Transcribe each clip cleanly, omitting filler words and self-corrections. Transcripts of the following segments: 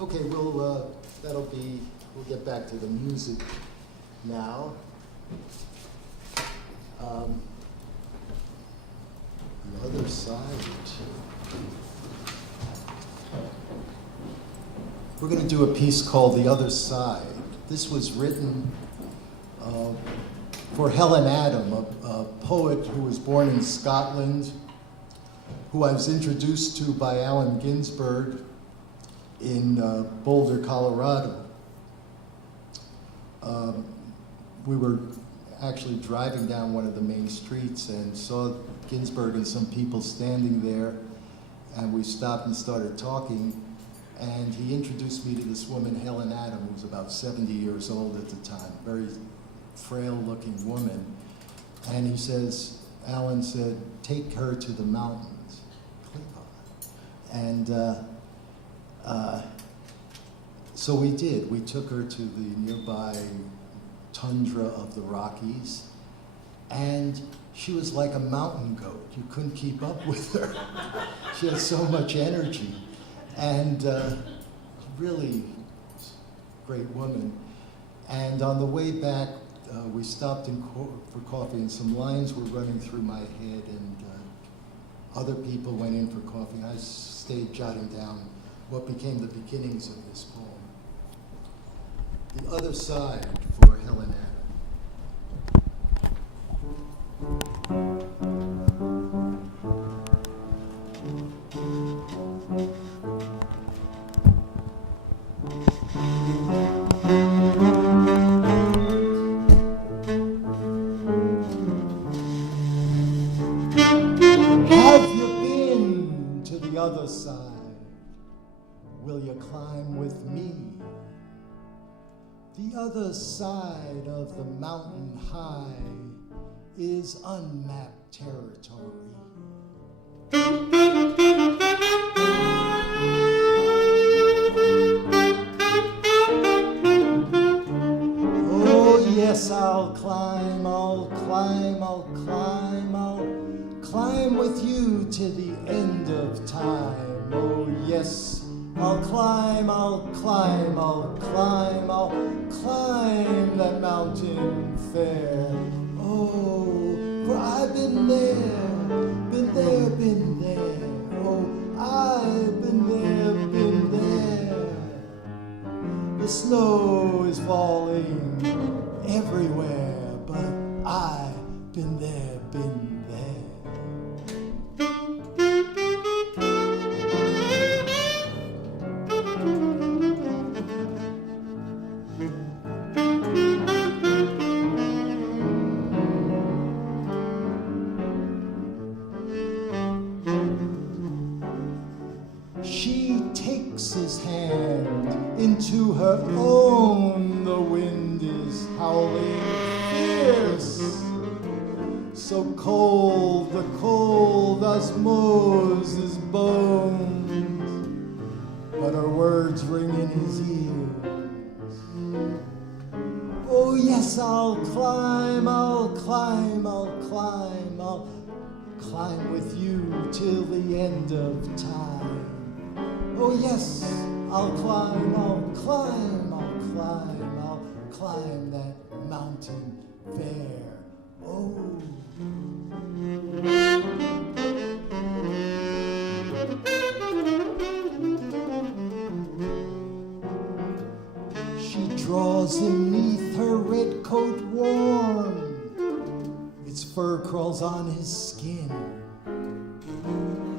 Okay, we'll get back to the music now. The other side. We're going to do a piece called The Other Side. This was written for Helen Adam, a poet who was born in Scotland, who I was introduced to by Allen Ginsberg in Boulder, Colorado. We were actually driving down one of the main streets and saw Ginsberg and some people standing there, and we stopped and started talking, and he introduced me to this woman, Helen Adam, who was about 70 years old at the time, very frail-looking woman, and he says, Alan said, take her to the mountains. And so we did. We took her to the nearby tundra of the Rockies, and she was like a mountain goat. You couldn't keep up with her. She had so much energy, and really great woman. And on the way back, we stopped for coffee, and some lines were running through my head, and other people went in for coffee. I stayed jotting down what became the beginnings of this poem. The Other Side for Helen Adam. Have you been to the other side? Will you climb with me? The other side of the mountain high is unmapped territory. Oh yes, I'll climb, I'll climb, I'll climb, I'll climb with you to the end of time. Oh yes, I'll climb, I'll climb, I'll climb, I'll climb that mountain fair. Oh, for I've been there, been there, been there. Oh, I've been there, been there. The snow is falling everywhere, but I've been there, been there. She takes his hand into her own. The wind is howling fierce, so cold, the cold osmoses his bones, but her words ring in his ears. Oh yes, I'll climb, I'll climb, I'll climb, I'll climb with you till the end of time. Oh yes, I'll climb, I'll climb, I'll climb, I'll climb that mountain fair. Oh. She draws him 'neath her red coat warm. Its fur crawls on his skin.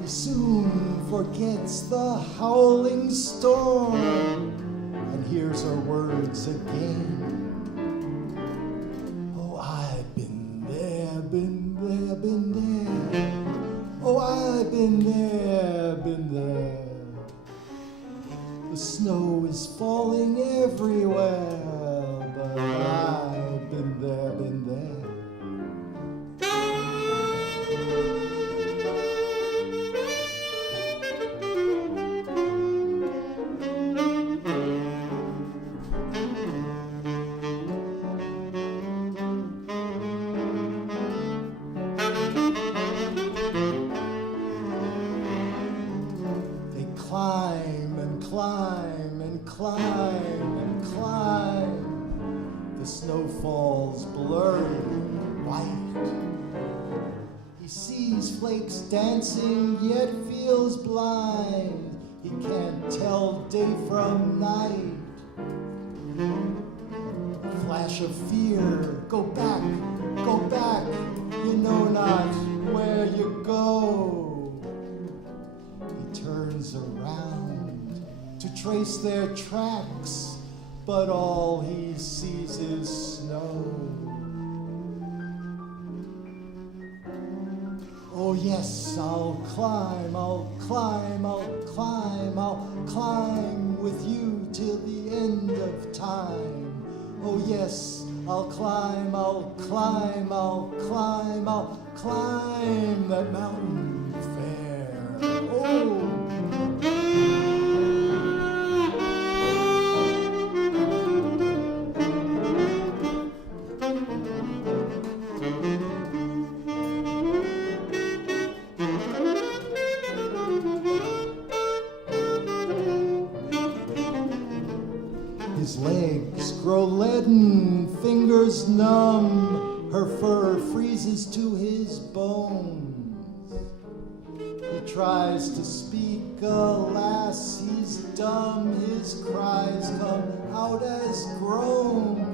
He soon forgets the howling storm and hears her words again. Oh, I've been there, been there, been there. Oh, I've been there, been there. The snow is falling everywhere, but I've been there, been there. sees flakes dancing, yet feels blind. He can't tell day from night. Flash of fear, go back, you know not where you go. He turns around to trace their tracks, but all he sees is snow. Oh yes, I'll climb with you till the end of time. Oh yes, I'll climb that mountain fair. Oh! His legs grow leaden, fingers numb, her fur freezes to his bones. He tries to speak, alas, he's dumb, his cries come out as groans.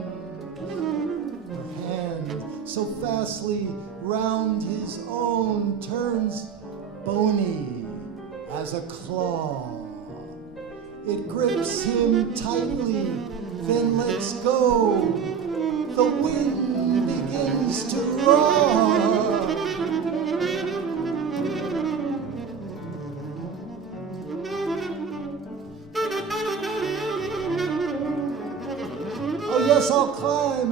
Her hand, so fastly round his own, turns bony as a claw. It grips him tightly, then lets go. The wind begins to roar. Oh yes, I'll climb.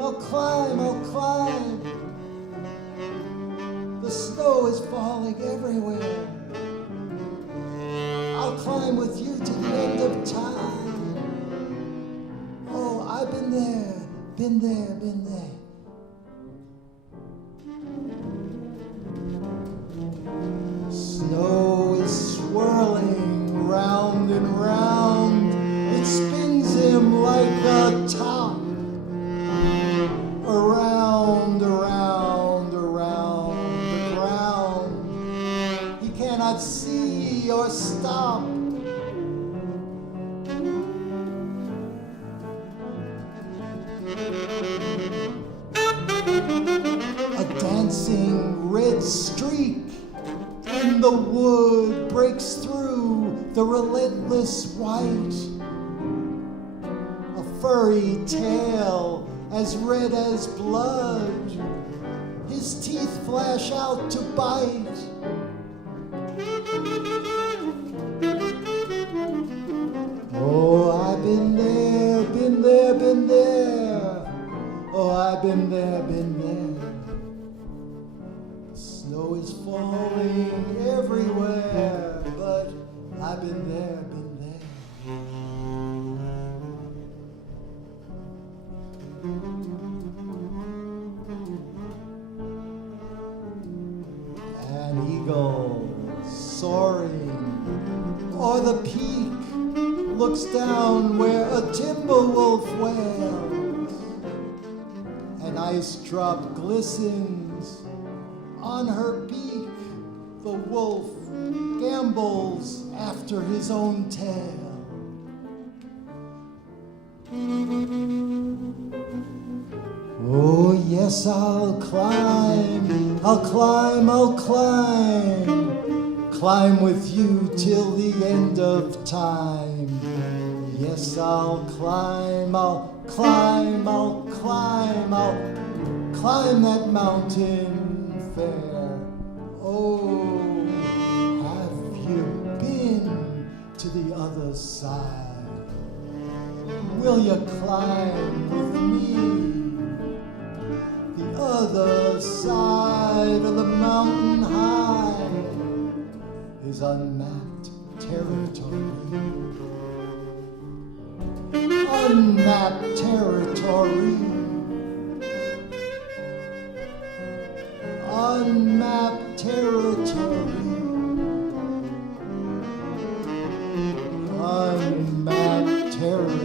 The snow is falling everywhere. I'll climb with you to the end of time. Oh, I've been there. Snow is swirling round and round. It spins him like a top. Around the ground. He cannot see or stop. A dancing red streak in the wood breaks through the relentless white. A furry tail as red as blood. His teeth flash out to bite. Oh, I've been there. Oh, I've been there. The snow is falling everywhere, but I've been there. An eagle soaring o'er the peak looks down where a timber wolf wails. An ice drop glistens on her beak. The wolf gambols after his own tail. Oh yes, I'll climb. Climb with you till the end of time. Yes, I'll climb that mountain fair. Oh, have you been to the other side? Will you climb with me? The other side of the mountain high is unmapped territory. Unmapped territory. Unmapped territory. Unmapped territory.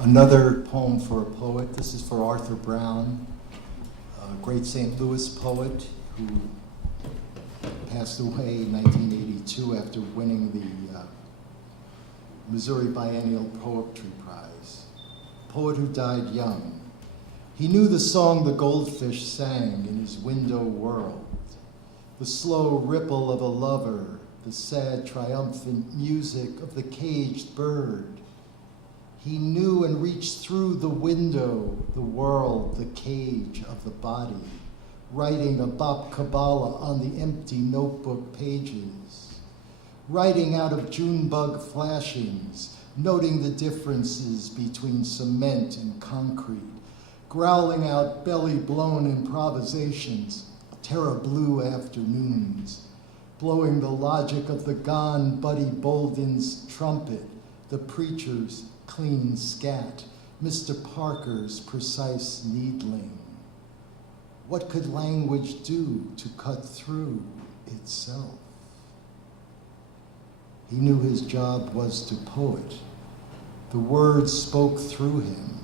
Another poem for a poet. This is for Arthur Brown, a great St. Louis poet who passed away in 1982 after winning the Missouri Biennial Poetry Prize. A poet who died young. He knew the song the goldfish sang in his window world, the slow ripple of a lover, the sad triumphant music of the caged bird. He knew and reached through the window, the world, the cage of the body, writing a Bop Kabbalah on the empty notebook pages, writing out of June bug flashings, noting the differences between cement and concrete, growling out belly-blown improvisations, terra blue afternoons, blowing the logic of the gone Buddy Bolden's trumpet, the preacher's clean scat, Mr. Parker's precise needling. What could language do to cut through itself? He knew his job was to poet. The words spoke through him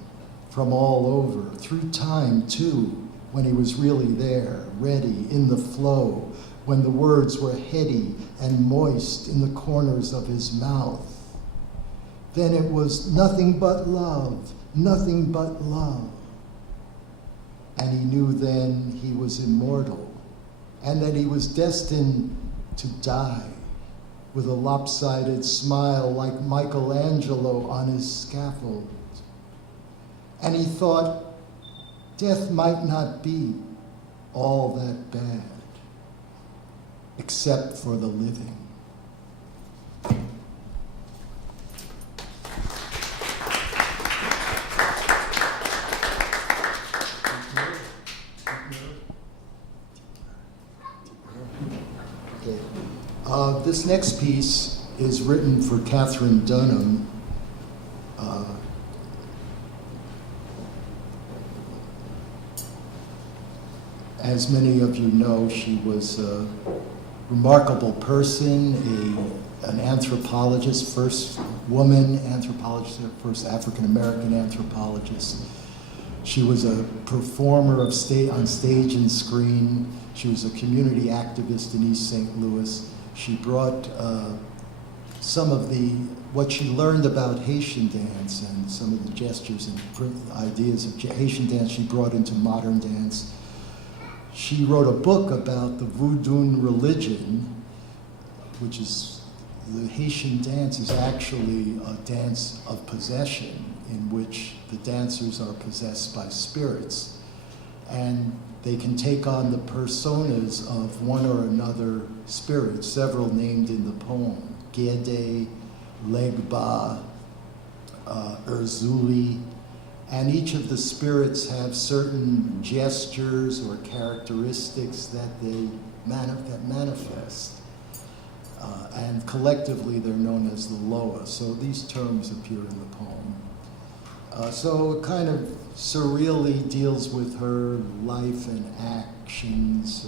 from all over, through time too, when he was really there, ready, in the flow, when the words were heady and moist in the corners of his mouth. Then it was nothing but love, nothing but love. And he knew then he was immortal, and that he was destined to die with a lopsided smile like Michelangelo on his scaffold. And he thought, death might not be all that bad, except for the living. This next piece is written for Catherine Dunham. As many of you know, she was a remarkable person, an anthropologist, first woman anthropologist, first African-American anthropologist. She was a performer on stage and screen. She was a community activist in East St. Louis. She brought some of what she learned about Haitian dance and some of the gestures and ideas of Haitian dance she brought into modern dance. She wrote a book about the voodoo religion, which is, the Haitian dance is actually a dance of possession in which the dancers are possessed by spirits. And they can take on the personas of one or another spirit, several named in the poem: Gede, Legba, Erzuli, and each of the spirits have certain gestures or characteristics that manifest. And collectively they're known as the Loa. So these terms appear in the poem. So it kind of surreally deals with her life and actions,